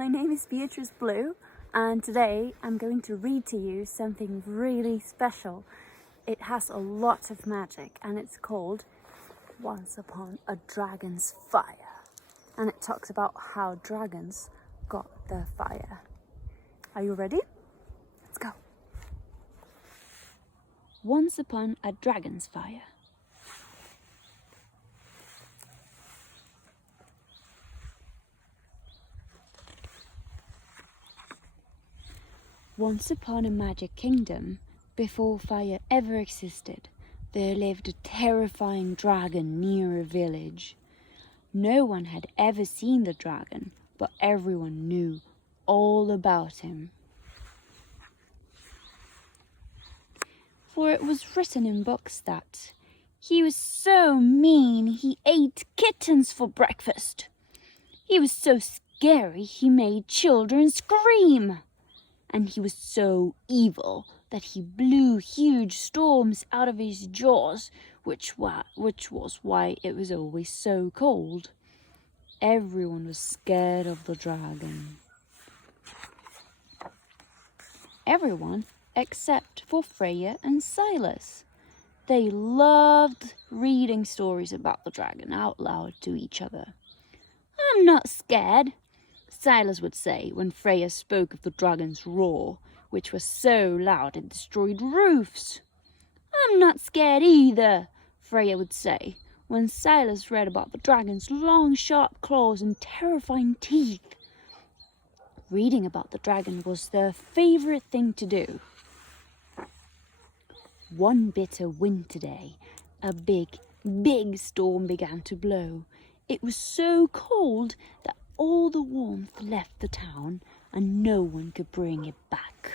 my name is Beatrice Blue, and today I'm going to read to you something really special. It has a lot of magic and it's called Once Upon a Dragon's Fire. And it talks about how dragons got their fire. Are you ready? Let's go. Once upon a dragon's fire. Once upon a magic kingdom, before fire ever existed, there lived a terrifying dragon near a village. No one had ever seen the dragon, but everyone knew all about him. For it was written in books that he was so mean he ate kittens for breakfast. He was so scary he made children scream. And he was so evil that he blew huge storms out of his jaws, which was why it was always so cold. Everyone was scared of the dragon. Everyone except for Freya and Silas. They loved reading stories about the dragon out loud to each other. "I'm not scared," Silas would say when Freya spoke of the dragon's roar, which was so loud it destroyed roofs. "I'm not scared either," Freya would say when Silas read about the dragon's long, sharp claws and terrifying teeth. Reading about the dragon was their favorite thing to do. One bitter winter day, a big storm began to blow. It was so cold that all the warmth left the town and no one could bring it back.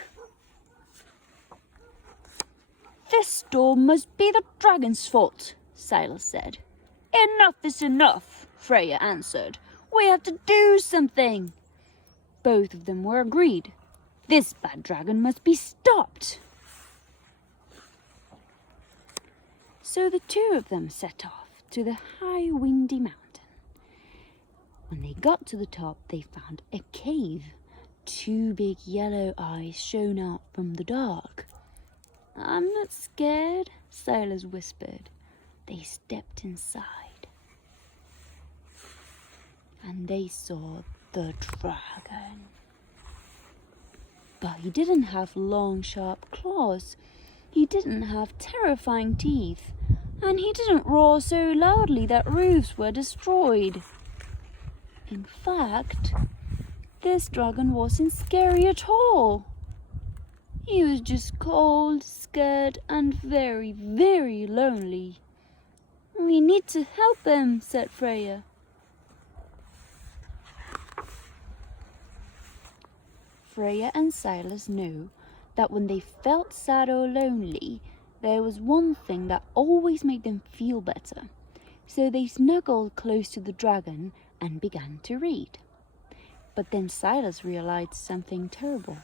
"This storm must be the dragon's fault," Silas said. "Enough is enough," Freya answered. "We have to do something." Both of them were agreed. This bad dragon must be stopped. So the two of them set off to the high windy mountain. When they got to the top, they found a cave. Two big yellow eyes shone out from the dark. "I'm not scared," Silas whispered. They stepped inside. And they saw the dragon. But he didn't have long, sharp claws. He didn't have terrifying teeth. And he didn't roar so loudly that roofs were destroyed. In fact, this dragon wasn't scary at all. He was just cold, scared, and very, very lonely. "We need to help him," said Freya. Freya and Silas knew that when they felt sad or lonely, there was one thing that always made them feel better. So they snuggled close to the dragon and began to read. But then Silas realized something terrible.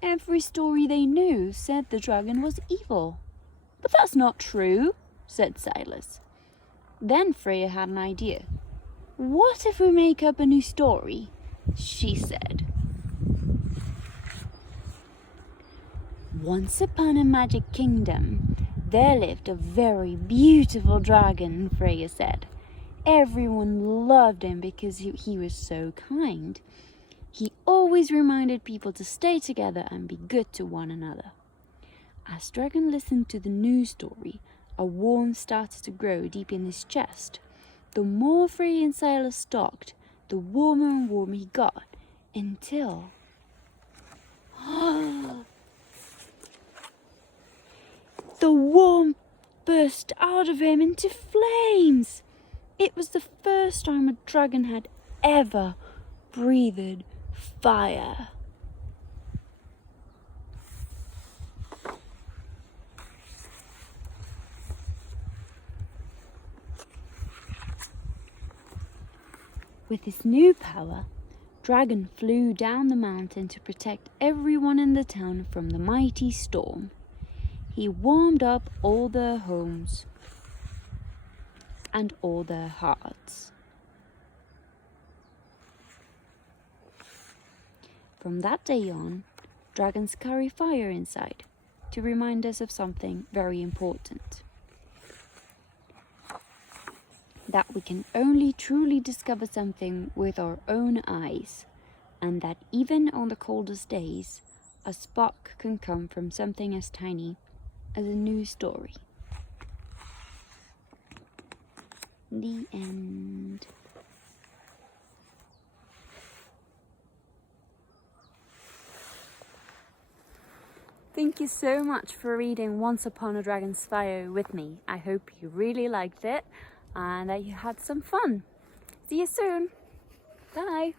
Every story they knew said the dragon was evil. "But that's not true," said Silas. Then Freya had an idea. "What if we make up a new story?" she said. Once upon a magic kingdom, there lived a very beautiful dragon, Freya said. Everyone loved him because he was so kind. He always reminded people to stay together and be good to one another. As Dragon listened to the new story, a warmth started to grow deep in his chest. The more Freya and Silas talked, the warmer and warmer he got, until... the warmth burst out of him into flames. It was the first time a dragon had ever breathed fire. With his new power, Dragon flew down the mountain to protect everyone in the town from the mighty storm. He warmed up all their homes and all their hearts. From that day on, dragons carry fire inside to remind us of something very important. That we can only truly discover something with our own eyes, and that even on the coldest days, a spark can come from something as tiny as a new story. The end. Thank you so much for reading Once Upon a Dragon's Fire with me. I hope you really liked it and that you had some fun. See you soon. Bye.